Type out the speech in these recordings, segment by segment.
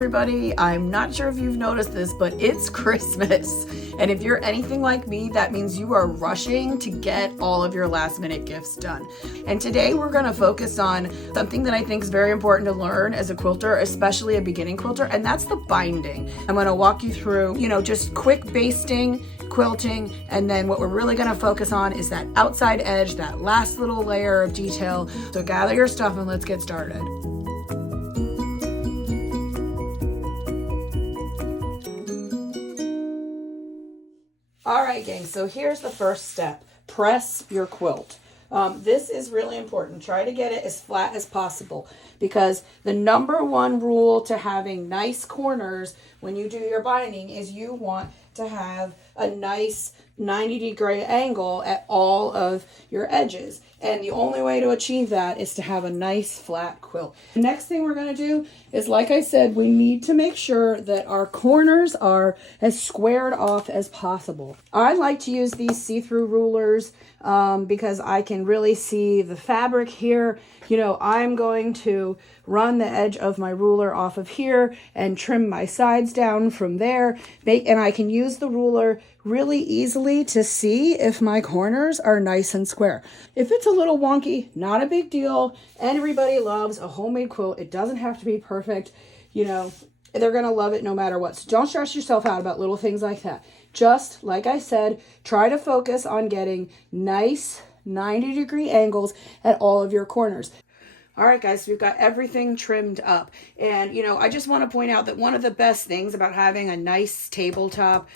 Everybody, I'm not sure if you've noticed this, but it's Christmas. And if you're anything like me, that means you are rushing to get all of your last minute gifts done. And today we're going to focus on something that I think is very important to learn as a quilter, especially a beginning quilter, and that's the binding. I'm going to walk you through, just quick basting, quilting, and then what we're really going to focus on is that outside edge, that last little layer of detail. So gather your stuff and let's get started. All right, gang, so here's the first step. Press your quilt. This is really important. Try to get it as flat as possible because the number one rule to having nice corners when you do your binding is you want to have a nice 90-degree angle at all of your edges. And the only way to achieve that is to have a nice flat quilt. The next thing we're going to do is, like I said, we need to make sure that our corners are as squared off as possible. I like to use these see-through rulers because I can really see the fabric here. I'm going to run the edge of my ruler off of here and trim my sides down from there. And I can use the ruler really easily to see if my corners are nice and square. If it's a little wonky, not a big deal. Everybody loves a homemade quilt. It doesn't have to be perfect. They're going to love it no matter what. So don't stress yourself out about little things like that. Just like I said, try to focus on getting nice 90-degree angles at all of your corners. All right, guys, we've got everything trimmed up. And, I just want to point out that one of the best things about having a nice tabletop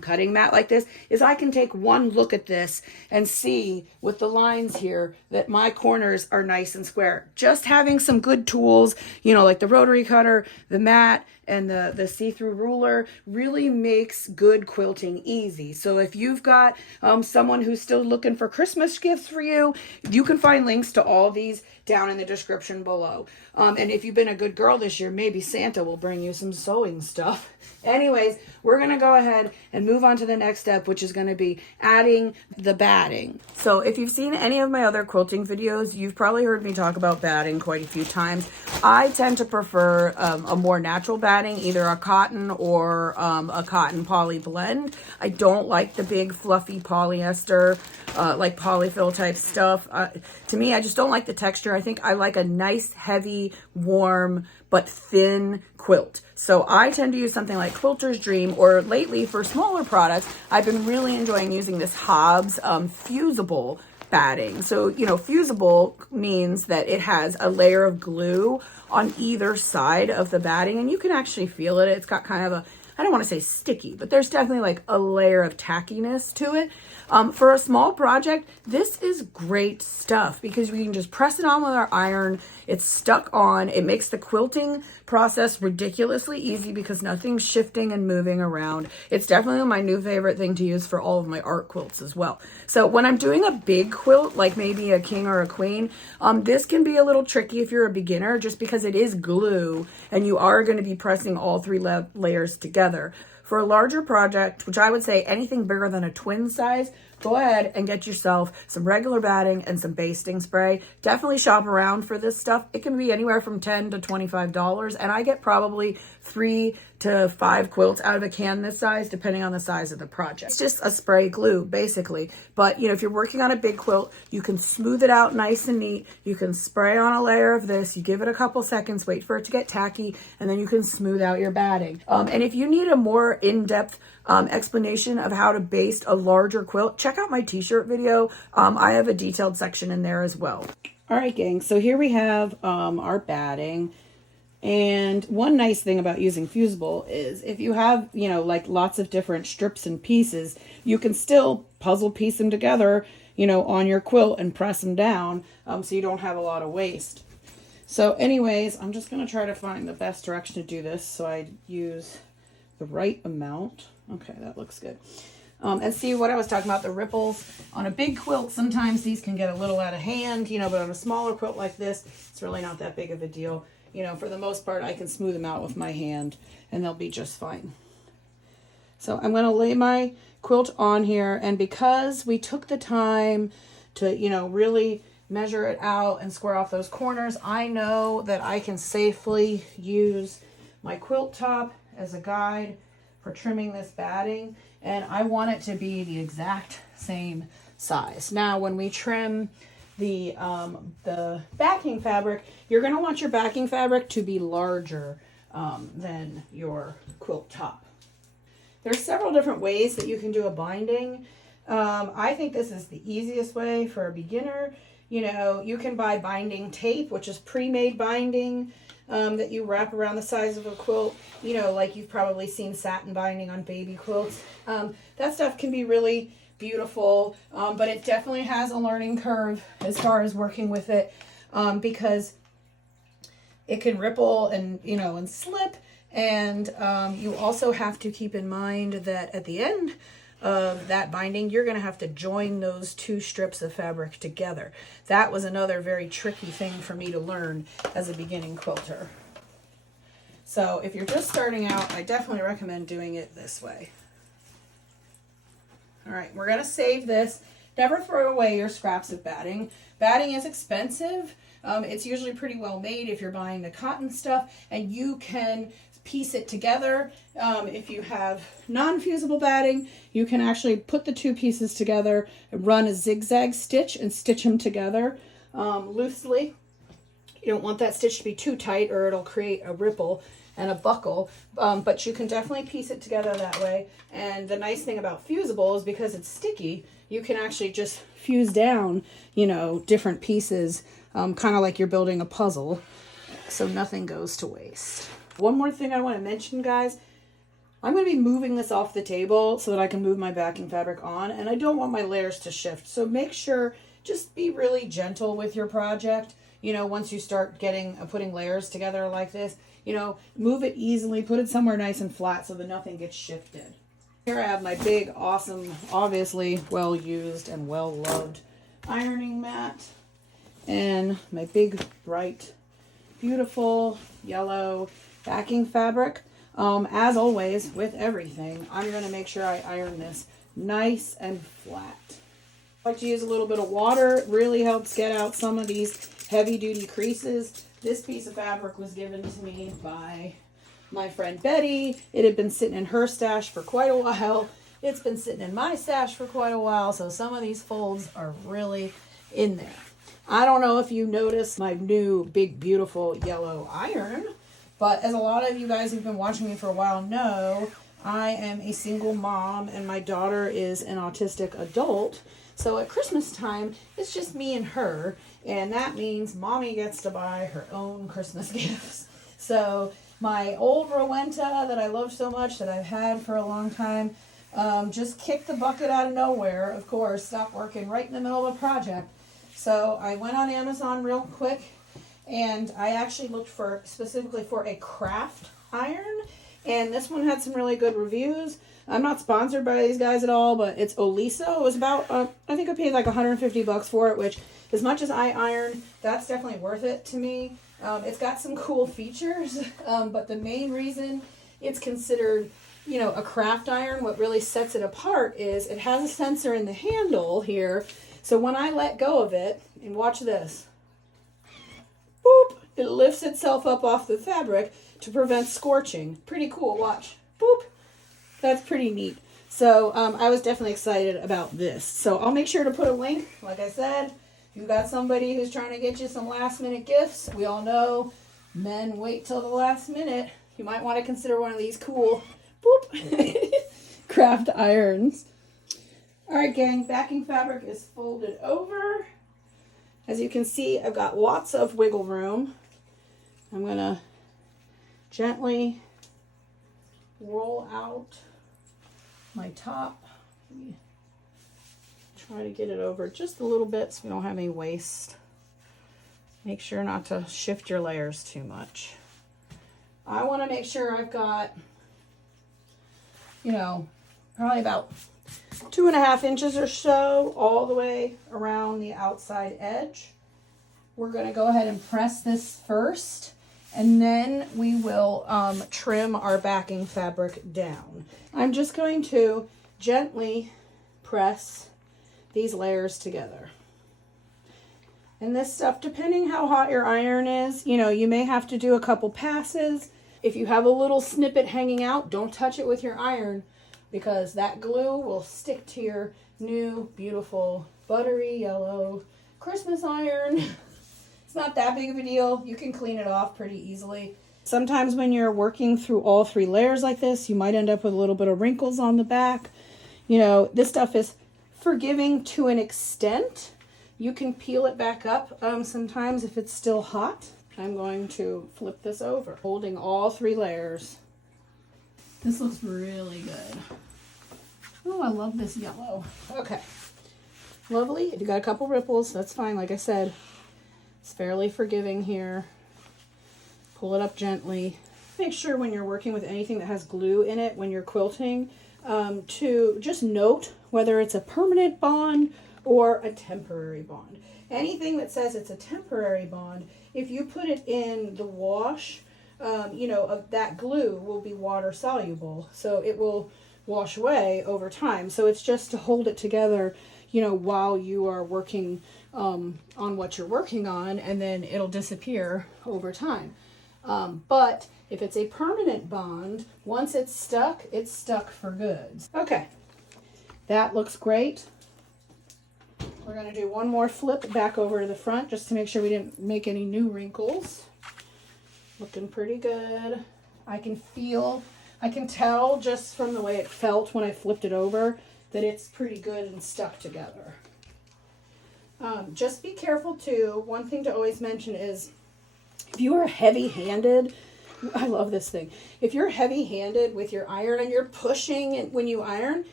cutting mat like this is I can take one look at this and see with the lines here that my corners are nice and square. Just having some good tools, like the rotary cutter, the mat, and the see-through ruler really makes good quilting easy. So if you've got someone who's still looking for Christmas gifts for you, you can find links to all these down in the description below. And if you've been a good girl this year, maybe Santa will bring you some sewing stuff. Anyways, we're going to go ahead and move on to the next step, which is going to be adding the batting. So if you've seen any of my other quilting videos, you've probably heard me talk about batting quite a few times. I tend to prefer a more natural batting, either a cotton or a cotton poly blend. I don't like the big fluffy polyester, like polyfill type stuff. To me, I just don't like the texture. I think I like a nice, heavy, warm, but thin quilt. So I tend to use something like Quilter's Dream, or lately for smaller products, I've been really enjoying using this Hobbs fusible batting. So, fusible means that it has a layer of glue on either side of the batting, and you can actually feel it. It's got kind of a, I don't want to say sticky, but there's definitely like a layer of tackiness to it. For a small project, this is great stuff because we can just press it on with our iron. It's stuck on. It makes the quilting process ridiculously easy because nothing's shifting and moving around. It's definitely my new favorite thing to use for all of my art quilts as well. So when I'm doing a big quilt, like maybe a king or a queen, this can be a little tricky if you're a beginner just because it is glue and you are going to be pressing all three layers together. For a larger project, which I would say anything bigger than a twin size, go ahead and get yourself some regular batting and some basting spray. Definitely shop around for this stuff. It can be anywhere from $10 to $25, and I get probably 3 to 5 quilts out of a can this size, depending on the size of the project. It's just a spray glue, basically. But, if you're working on a big quilt, you can smooth it out nice and neat. You can spray on a layer of this. You give it a couple seconds, wait for it to get tacky, and then you can smooth out your batting. And if you need a more in-depth explanation of how to baste a larger quilt, check out my t-shirt video. I have a detailed section in there as well. All right, gang, so here we have our batting. And one nice thing about using fusible is if you have, like lots of different strips and pieces, you can still puzzle piece them together, on your quilt and press them down so you don't have a lot of waste. So anyways, I'm just going to try to find the best direction to do this so I use the right amount. Okay, that looks good. And see what I was talking about, the ripples. On a big quilt, sometimes these can get a little out of hand, but on a smaller quilt like this, it's really not that big of a deal. For the most part, I can smooth them out with my hand and they'll be just fine. So I'm going to lay my quilt on here. And because we took the time to, really measure it out and square off those corners, I know that I can safely use my quilt top as a guide for trimming this batting, and I want it to be the exact same size. Now, when we trim the backing fabric, you're going to want your backing fabric to be larger than your quilt top. There's several different ways that you can do a binding. I think this is the easiest way for a beginner. You know, you can buy binding tape, which is pre-made binding that you wrap around the sides of a quilt. You know, like you've probably seen satin binding on baby quilts. That stuff can be really beautiful, but it definitely has a learning curve as far as working with it, because it can ripple and, you know, and slip. And you also have to keep in mind that at the end of that binding, you're going to have to join those two strips of fabric together. That was another very tricky thing for me to learn as a beginning quilter. So if you're just starting out, I definitely recommend doing it this way. All right, we're going to save this. Never throw away your scraps of batting. Batting is expensive. It's usually pretty well made if you're buying the cotton stuff, and you can piece it together. If you have non-fusible batting, you can actually put the two pieces together and run a zigzag stitch and stitch them together loosely. You don't want that stitch to be too tight or it'll create a ripple and a buckle, but you can definitely piece it together that way. And the nice thing about fusible is because it's sticky, you can actually just fuse down, you know, different pieces, kind of like you're building a puzzle, so nothing goes to waste. One more thing I want to mention, guys. I'm going to be moving this off the table so that I can move my backing fabric on, and I don't want my layers to shift. So make sure, just be really gentle with your project. You know, once you start putting layers together like this, you know, move it easily, put it somewhere nice and flat so that nothing gets shifted. Here I have my big, awesome, obviously well-used and well-loved ironing mat, and my big, bright, beautiful yellow backing fabric. As always with everything, I'm going to make sure I iron this nice and flat. I like to use a little bit of water. It really helps get out some of these heavy duty creases. This piece of fabric was given to me by my friend Betty. It had been sitting in her stash for quite a while. It's been sitting in my stash for quite a while, so some of these folds are really in there. I don't know if you noticed my new big beautiful yellow iron, but as a lot of you guys who've been watching me for a while know, I am a single mom and my daughter is an autistic adult. So at Christmas time, it's just me and her, and that means mommy gets to buy her own Christmas gifts. So my old Rowenta that I love so much, that I've had for a long time, just kicked the bucket out of nowhere, of course, stopped working right in the middle of a project. So I went on Amazon real quick, and I actually looked specifically for a craft iron, and this one had some really good reviews. I'm not sponsored by these guys at all, but it's Oliso. It was about, I think I paid like 150 bucks for it, which as much as I iron, that's definitely worth it to me. It's got some cool features, but the main reason it's considered, you know, a craft iron, what really sets it apart is it has a sensor in the handle here. So when I let go of it, and watch this, boop, it lifts itself up off the fabric to prevent scorching. Pretty cool, watch, boop. That's pretty neat. So I was definitely excited about this. So I'll make sure to put a link, like I said. If you've got somebody who's trying to get you some last minute gifts, we all know men wait till the last minute. You might want to consider one of these cool, boop, craft irons. All right, gang, backing fabric is folded over. As you can see, I've got lots of wiggle room. I'm going to gently roll out my top. Try to get it over just a little bit so we don't have any waste. Make sure not to shift your layers too much. I want to make sure I've got, you know, probably about 2.5 inches or so all the way around the outside edge. We're going to go ahead and press this first, and then we will trim our backing fabric down. I'm just going to gently press these layers together. And this stuff, depending how hot your iron is, you know, you may have to do a couple passes. if you have a little snippet hanging out, don't touch it with your iron because that glue will stick to your new beautiful buttery yellow Christmas iron. It's not that big of a deal. You can clean it off pretty easily. Sometimes when you're working through all 3 layers like this, you might end up with a little bit of wrinkles on the back. You know, this stuff is forgiving to an extent. You can peel it back up sometimes if it's still hot. I'm going to flip this over, holding all 3 layers. This looks really good. Oh, I love this yellow. Okay, lovely. If you got a couple ripples, that's fine. Like I said, it's fairly forgiving here. Pull it up gently. Make sure when you're working with anything that has glue in it, when you're quilting, to just note whether it's a permanent bond or a temporary bond. Anything that says it's a temporary bond, if you put it in the wash, you know, of that glue will be water soluble, so it will wash away over time. So it's just to hold it together, you know, while you are working on what you're working on, and then it'll disappear over time. But if it's a permanent bond, once it's stuck for good. Okay, that looks great. We're going to do one more flip back over to the front just to make sure we didn't make any new wrinkles. Looking pretty good. I can tell just from the way it felt when I flipped it over that it's pretty good and stuck together. Just be careful too. One thing to always mention is if you are heavy-handed, I love this thing. If you're heavy-handed with your iron and you're pushing it when you iron,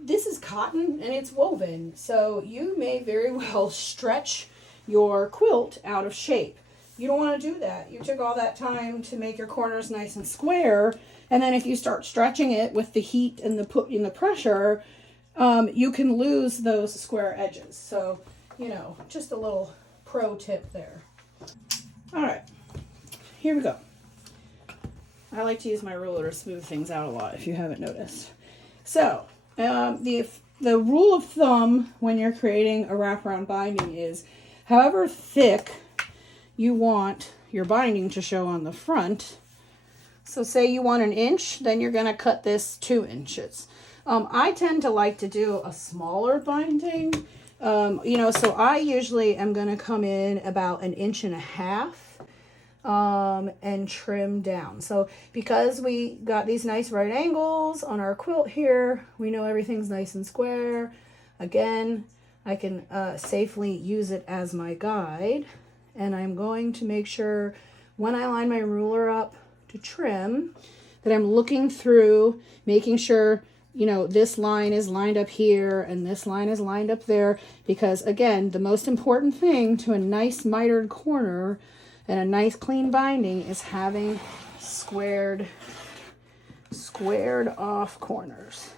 this is cotton and it's woven, so you may very well stretch your quilt out of shape. You don't want to do that. You took all that time to make your corners nice and square, and then if you start stretching it with the heat and the pressure, you can lose those square edges. So, you know, just a little pro tip there. All right, here we go. I like to use my ruler to smooth things out a lot, if you haven't noticed. So, the rule of thumb when you're creating a wraparound binding is however thick you want your binding to show on the front. So say you want 1 inch, then you're going to cut this 2 inches. I tend to like to do a smaller binding, you know, so I usually am going to come in about 1.5 inches. And trim down. So because we got these nice right angles on our quilt here, we know everything's nice and square. Again, I can safely use it as my guide, and I'm going to make sure when I line my ruler up to trim that I'm looking through, making sure, you know, this line is lined up here and this line is lined up there, because again, the most important thing to a nice mitered corner and a nice clean binding is having squared off corners.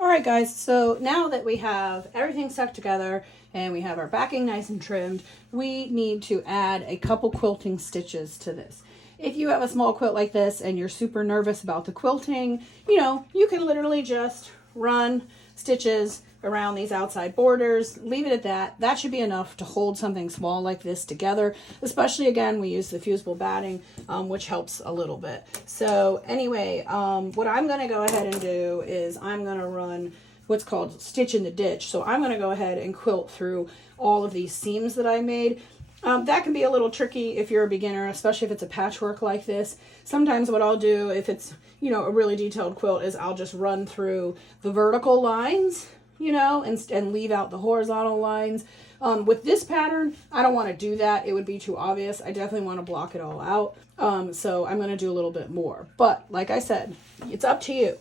All right, guys, so now that we have everything stuck together and we have our backing nice and trimmed, we need to add a couple quilting stitches to this. If you have a small quilt like this and you're super nervous about the quilting, you know, you can literally just run stitches around these outside borders, leave it at that. That should be enough to hold something small like this together, especially again, we use the fusible batting, which helps a little bit. So anyway, what I'm gonna go ahead and do is I'm gonna run what's called stitch in the ditch. So I'm gonna go ahead and quilt through all of these seams that I made. That can be a little tricky if you're a beginner, especially if it's a patchwork like this. Sometimes what I'll do if it's, you know, a really detailed quilt is I'll just run through the vertical lines, you know, and leave out the horizontal lines. With this pattern, I don't want to do that. It would be too obvious. I definitely want to block it all out. So I'm going to do a little bit more. But like I said, it's up to you.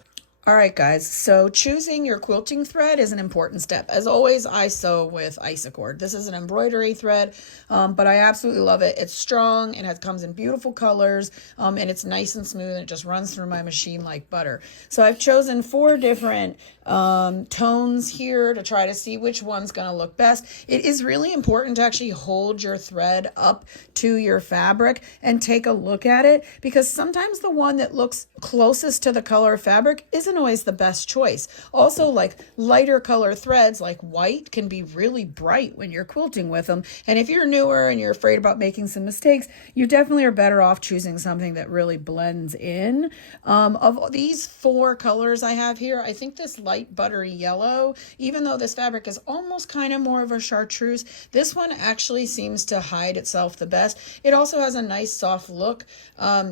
All right, guys, so choosing your quilting thread is an important step. As always, I sew with Isacord. This is an embroidery thread, but I absolutely love it. It's strong, and it comes in beautiful colors, and it's nice and smooth, and it just runs through my machine like butter. So I've chosen 4 different tones here to try to see which one's going to look best. It is really important to actually hold your thread up to your fabric and take a look at it, because sometimes the one that looks closest to the color of fabric isn't isn't always the best choice. Also, like lighter color threads like white can be really bright when you're quilting with them. And if you're newer and you're afraid about making some mistakes, you definitely are better off choosing something that really blends in. Of these 4 colors I have here, I think this light buttery yellow, even though this fabric is almost kind of more of a chartreuse, this one actually seems to hide itself the best. It also has a nice soft look.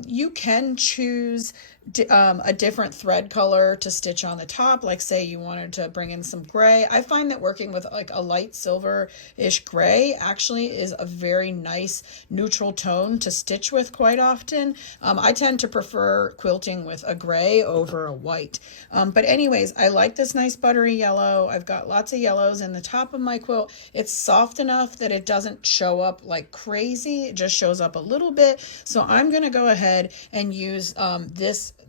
You can choose a different thread color to stitch on the top, like say you wanted to bring in some gray. I find that working with like a light silver-ish gray actually is a very nice neutral tone to stitch with quite often. I tend to prefer quilting with a gray over a white. But anyways, I like this nice buttery yellow. I've got lots of yellows in the top of my quilt. It's soft enough that it doesn't show up like crazy. It just shows up a little bit. So I'm going to go ahead and use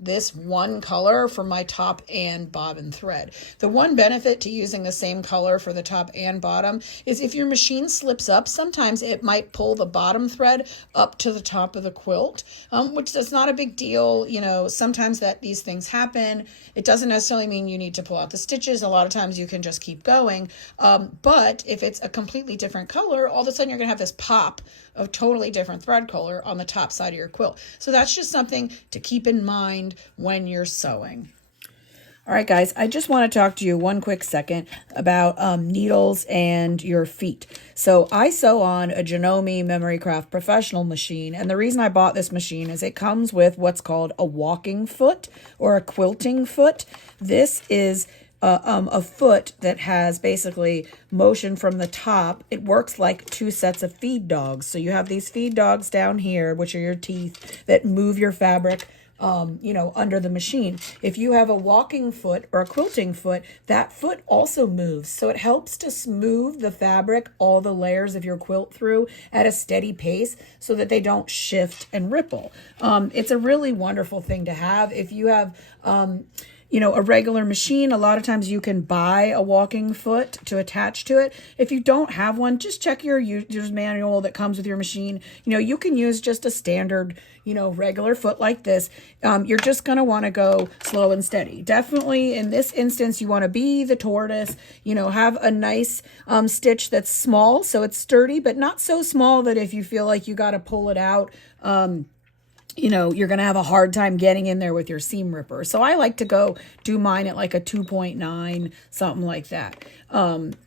this one color for my top and bobbin thread. The one benefit to using the same color for the top and bottom is if your machine slips up, sometimes it might pull the bottom thread up to the top of the quilt, which is not a big deal. You know, sometimes these things happen. It doesn't necessarily mean you need to pull out the stitches. A lot of times you can just keep going. But if it's a completely different color, all of a sudden you're gonna have this pop of totally different thread color on the top side of your quilt. So that's just something to keep in mind when you're sewing. All right, guys, I just want to talk to you one quick second about needles and your feet. So I sew on a Janome Memory Craft Professional machine, and the reason I bought this machine is it comes with what's called a walking foot or a quilting foot. This is a foot that has basically motion from the top. It works like 2 sets of feed dogs. So you have these feed dogs down here, which are your teeth that move your fabric under the machine. If you have a walking foot or a quilting foot, that foot also moves. So it helps to smooth the fabric, all the layers of your quilt through at a steady pace so that they don't shift and ripple. It's a really wonderful thing to have. If you have, a regular machine, a lot of times you can buy a walking foot to attach to it. If you don't have one, just check your user's manual that comes with your machine. You can use just a standard, regular foot like this. You're just going to want to go slow and steady. Definitely in this instance, you want to be the tortoise, have a nice stitch that's small, so it's sturdy, but not so small that if you feel like you got to pull it out, you're going to have a hard time getting in there with your seam ripper. So I like to do mine at like a 2.9, something like that.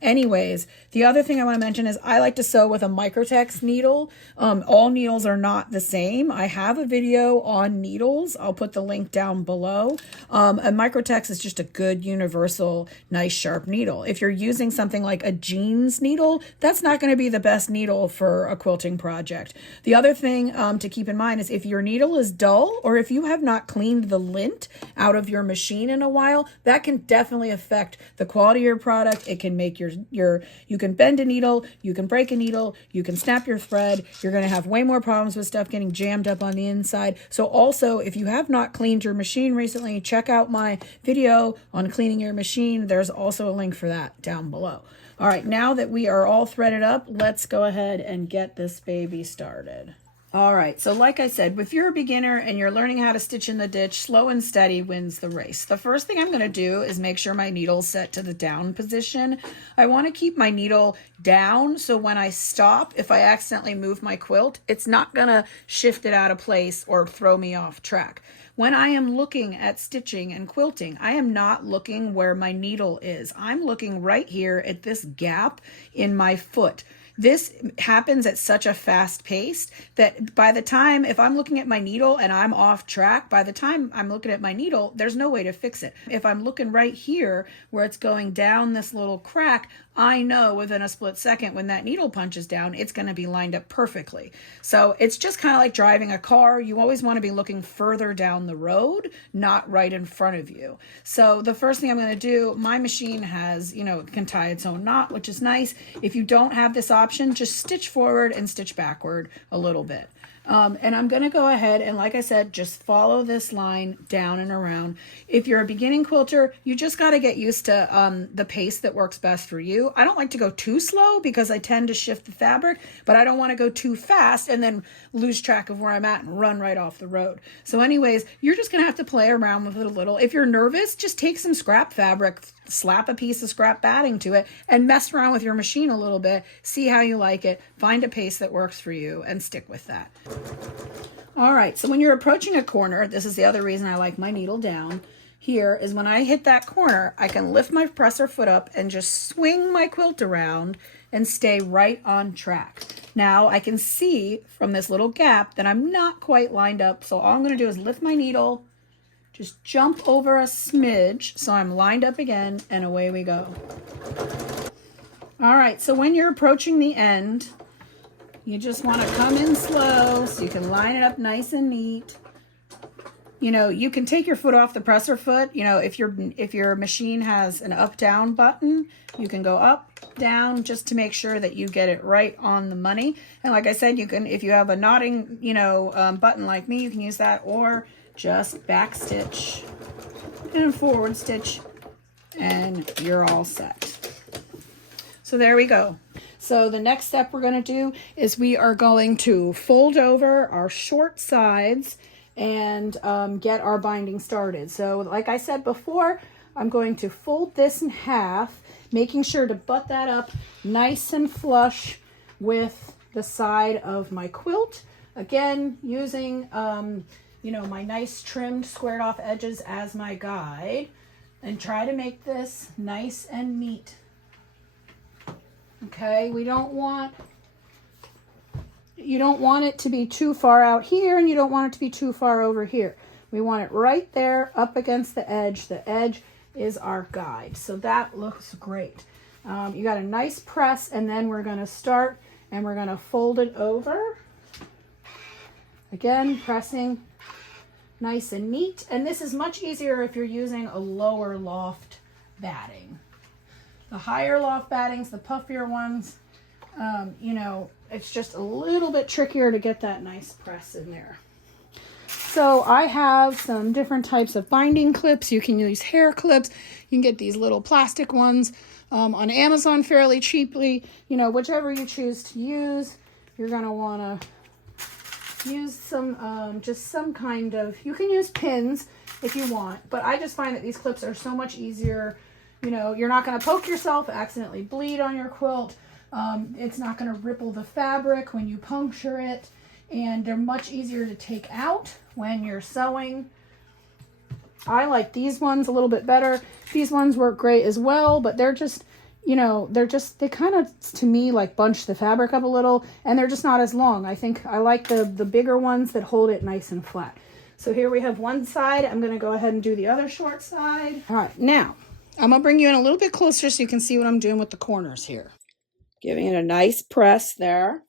Anyways, the other thing I want to mention is I like to sew with a Microtex needle. All needles are not the same. I have a video on needles. I'll put the link down below. A Microtex is just a good universal, nice sharp needle. If you're using something like a jeans needle, that's not going to be the best needle for a quilting project. The other thing to keep in mind is if your needle is dull or if you have not cleaned the lint out of your machine in a while, that can definitely affect the quality of your product. It can make you can bend a needle, you can break a needle, you can snap your thread. You're going to have way more problems with stuff getting jammed up on the inside. So also, if you have not cleaned your machine recently, check out my video on cleaning your machine. There's also a link for that down below. All right, now that we are all threaded up, let's go ahead and get this baby started. All right, so like I said, if you're a beginner and you're learning how to stitch in the ditch, slow and steady wins the race. The first thing I'm going to do is make sure my needle's set to the down position. I want to keep my needle down so when I stop, if I accidentally move my quilt, it's not going to shift it out of place or throw me off track. When I am looking at stitching and quilting, I am not looking where my needle is. I'm looking right here at this gap in my foot. This happens at such a fast pace that by the time, if I'm looking at my needle and I'm off track, by the time I'm looking at my needle, there's no way to fix it. If I'm looking right here where it's going down this little crack, I know within a split second when that needle punches down, it's going to be lined up perfectly. So it's just kind of like driving a car. You always want to be looking further down the road, not right in front of you. So the first thing I'm going to do, my machine has, it can tie its own knot, which is nice. If you don't have this option, just stitch forward and stitch backward a little bit. And I'm going to go ahead and, like I said, just follow this line down and around. If you're a beginning quilter, you just got to get used to the pace that works best for you. I don't like to go too slow because I tend to shift the fabric, but I don't want to go too fast and then lose track of where I'm at and run right off the road. So anyways, you're just going to have to play around with it a little. If you're nervous, just take some scrap fabric, slap a piece of scrap batting to it, and mess around with your machine a little bit. See how you like it. Find a pace that works for you and stick with that. All right, so when you're approaching a corner, this is the other reason I like my needle down here, is when I hit that corner, I can lift my presser foot up and just swing my quilt around and stay right on track. Now I can see from this little gap that I'm not quite lined up, so all I'm going to do is lift my needle, just jump over a smidge so I'm lined up again, and away we go. All right, so when you're approaching the end, you just want to come in slow so you can line it up nice and neat. You know, you can take your foot off the presser foot. You know, if your machine has an up-down button, you can go up, down, just to make sure that you get it right on the money. And like I said, you can, if you have a knotting, button like me, you can use that, or just back stitch and forward stitch, and you're all set. So there we go. So the next step we're going to do is we are going to fold over our short sides and get our binding started. So like I said before, I'm going to fold this in half, making sure to butt that up nice and flush with the side of my quilt. Again, using my nice trimmed squared off edges as my guide, and try to make this nice and neat. Okay, you don't want it to be too far out here, and you don't want it to be too far over here. We want it right there up against the edge. The edge is our guide. So that looks great. You got a nice press, and then we're going to start and we're going to fold it over. Again, pressing nice and neat. And this is much easier if you're using a lower loft batting. The higher loft battings, the puffier ones, it's just a little bit trickier to get that nice press in there. So I have some different types of binding clips. You can use hair clips. You can get these little plastic ones on Amazon fairly cheaply. Whichever you choose to use, you're going to want to use some, just some kind of, you can use pins if you want, but I just find that these clips are so much easier. You're not going to poke yourself, accidentally bleed on your quilt. It's not going to ripple the fabric when you puncture it. And they're much easier to take out when you're sewing. I like these ones a little bit better. These ones work great as well, but they're just, they kind of, to me, like bunch the fabric up a little, and they're just not as long. I think I like the bigger ones that hold it nice and flat. So here we have one side. I'm going to go ahead and do the other short side. All right, now I'm going to bring you in a little bit closer so you can see what I'm doing with the corners here. Giving it a nice press there.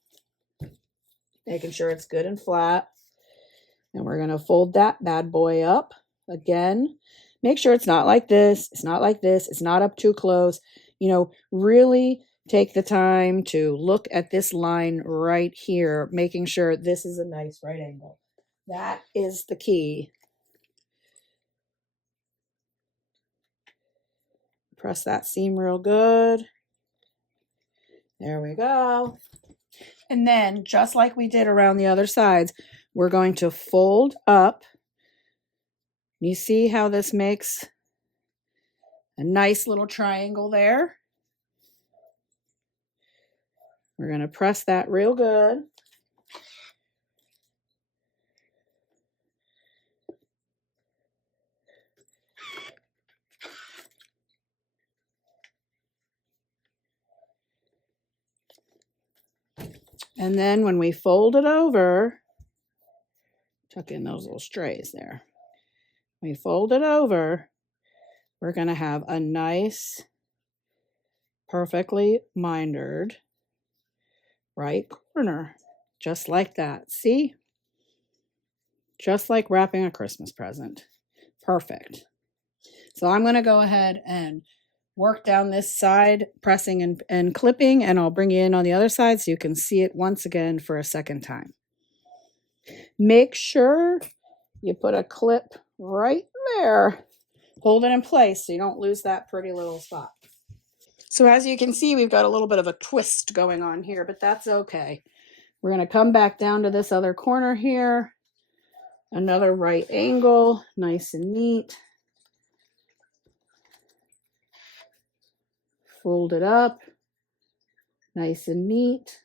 Making sure it's good and flat. And we're going to fold that bad boy up again. Make sure it's not like this. It's not like this. It's not up too close. Really take the time to look at this line right here, making sure this is a nice right angle. That is the key. Press that seam real good. There we go. And then, just like we did around the other sides, we're going to fold up. You see how this makes a nice little triangle there? We're going to press that real good. And then when we fold it over, tuck in those little strays there. We fold it over, we're going to have a nice, perfectly mitered right corner, just like that. See? Just like wrapping a Christmas present. Perfect. So I'm going to go ahead and work down this side, pressing and clipping, and I'll bring you in on the other side so you can see it once again for a second time. Make sure you put a clip right there. Hold it in place so you don't lose that pretty little spot. So as you can see, we've got a little bit of a twist going on here, but that's okay. We're going to come back down to this other corner here. Another right angle, nice and neat. Fold it up, nice and neat.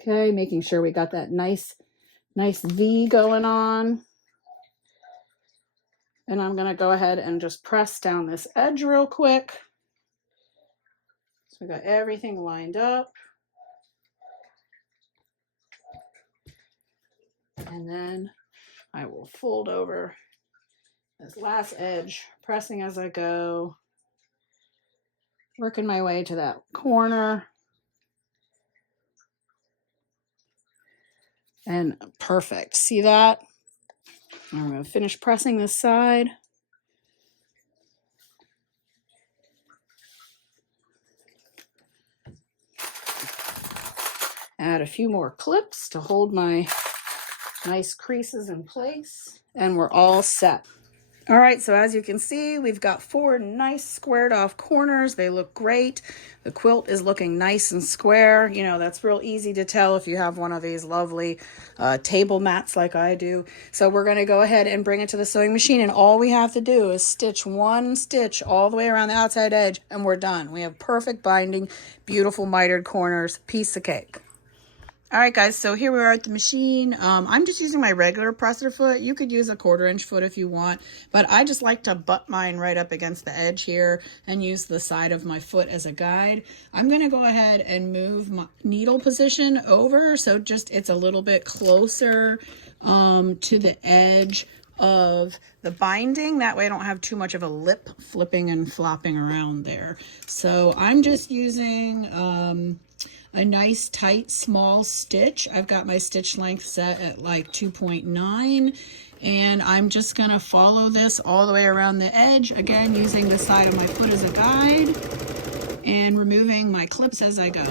Okay, making sure we got that nice V going on. And I'm going to go ahead and just press down this edge real quick. So we got everything lined up. And then I will fold over this last edge, pressing as I go, working my way to that corner. And perfect. See that? I'm going to finish pressing this side. Add a few more clips to hold my nice creases in place, and we're all set. All right, so as you can see, we've got 4 nice squared off corners. They look great. The quilt is looking nice and square. You know, that's real easy to tell if you have one of these lovely table mats like I do. So we're going to go ahead and bring it to the sewing machine, and all we have to do is stitch 1 stitch all the way around the outside edge, and we're done. We have perfect binding, beautiful mitered corners, piece of cake. All right, guys, so here we are at the machine. I'm just using my regular presser foot. You could use a 1/4" foot if you want, but I just like to butt mine right up against the edge here and use the side of my foot as a guide. I'm going to go ahead and move my needle position over so just it's a little bit closer to the edge of the binding. That way I don't have too much of a lip flipping and flopping around there. So I'm just using a nice tight small stitch. I've got my stitch length set at like 2.9, and I'm just gonna follow this all the way around the edge, again using the side of my foot as a guide and removing my clips as I go.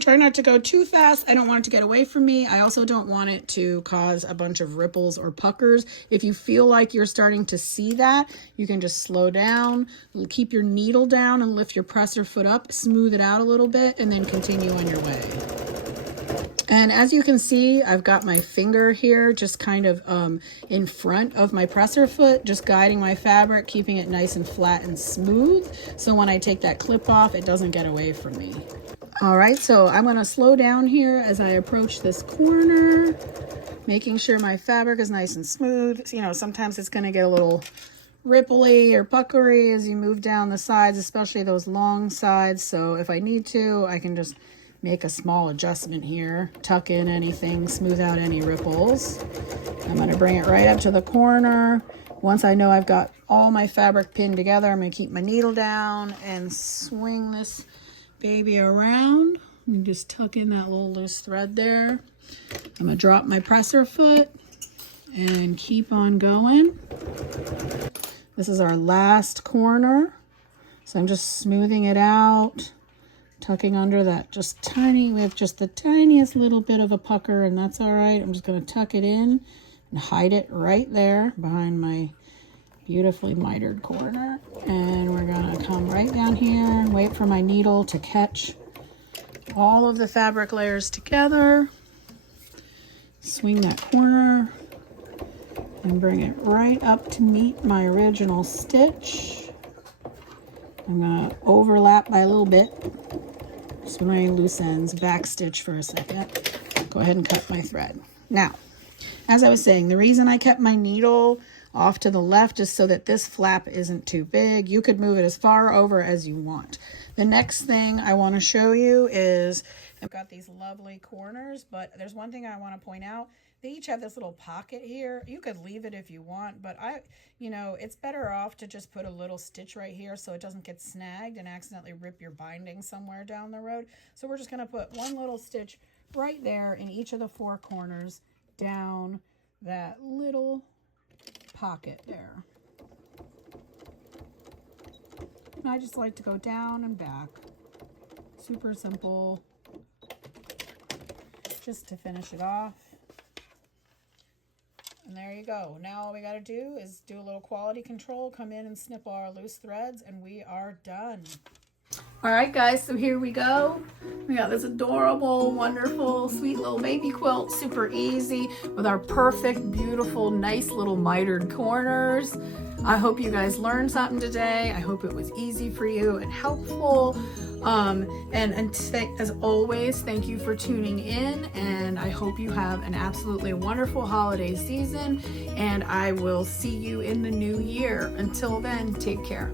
Try not to go too fast. I don't want it to get away from me. I also don't want it to cause a bunch of ripples or puckers. If you feel like you're starting to see that, you can just slow down, keep your needle down and lift your presser foot up, smooth it out a little bit, and then continue on your way. And as you can see, I've got my finger here just kind of in front of my presser foot, just guiding my fabric, keeping it nice and flat and smooth. So when I take that clip off, it doesn't get away from me. All right, so I'm going to slow down here as I approach this corner, making sure my fabric is nice and smooth. You know, sometimes it's going to get a little ripply or puckery as you move down the sides, especially those long sides. So if I need to, I can just make a small adjustment here, tuck in anything, smooth out any ripples. I'm going to bring it right up to the corner. Once I know I've got all my fabric pinned together, I'm going to keep my needle down and swing this baby around and just tuck in that little loose thread there. I'm gonna drop my presser foot and keep on going. This is our last corner, so I'm just smoothing it out, tucking under that just tiny, we have just the tiniest little bit of a pucker, and that's all right. I'm just gonna tuck it in and hide it right there behind my beautifully mitered corner, and we're gonna come right down here and wait for my needle to catch all of the fabric layers together, swing that corner and bring it right up to meet my original stitch. I'm gonna overlap by a little bit, just with my loose ends, back stitch for a second, go ahead and cut my thread. Now, as I was saying, the reason I kept my needle off to the left is so that this flap isn't too big. You could move it as far over as you want. The next thing I want to show you is, I've got these lovely corners, but there's one thing I want to point out. They each have this little pocket here. You could leave it if you want, but you know, it's better off to just put a little stitch right here so it doesn't get snagged and accidentally rip your binding somewhere down the road. So we're just going to put one little stitch right there in each of the 4 corners down that little pocket there. And I just like to go down and back, Super simple, just to finish it off. And there you go. Now all we got to do is do a little quality control, come in and snip all our loose threads, and we are done. All right, guys, so here we go. We got this adorable, wonderful, sweet little baby quilt, super easy, with our perfect, beautiful, nice little mitered corners. I hope you guys learned something today. I hope it was easy for you and helpful. As always, thank you for tuning in, and I hope you have an absolutely wonderful holiday season, and I will see you in the new year. Until then, take care.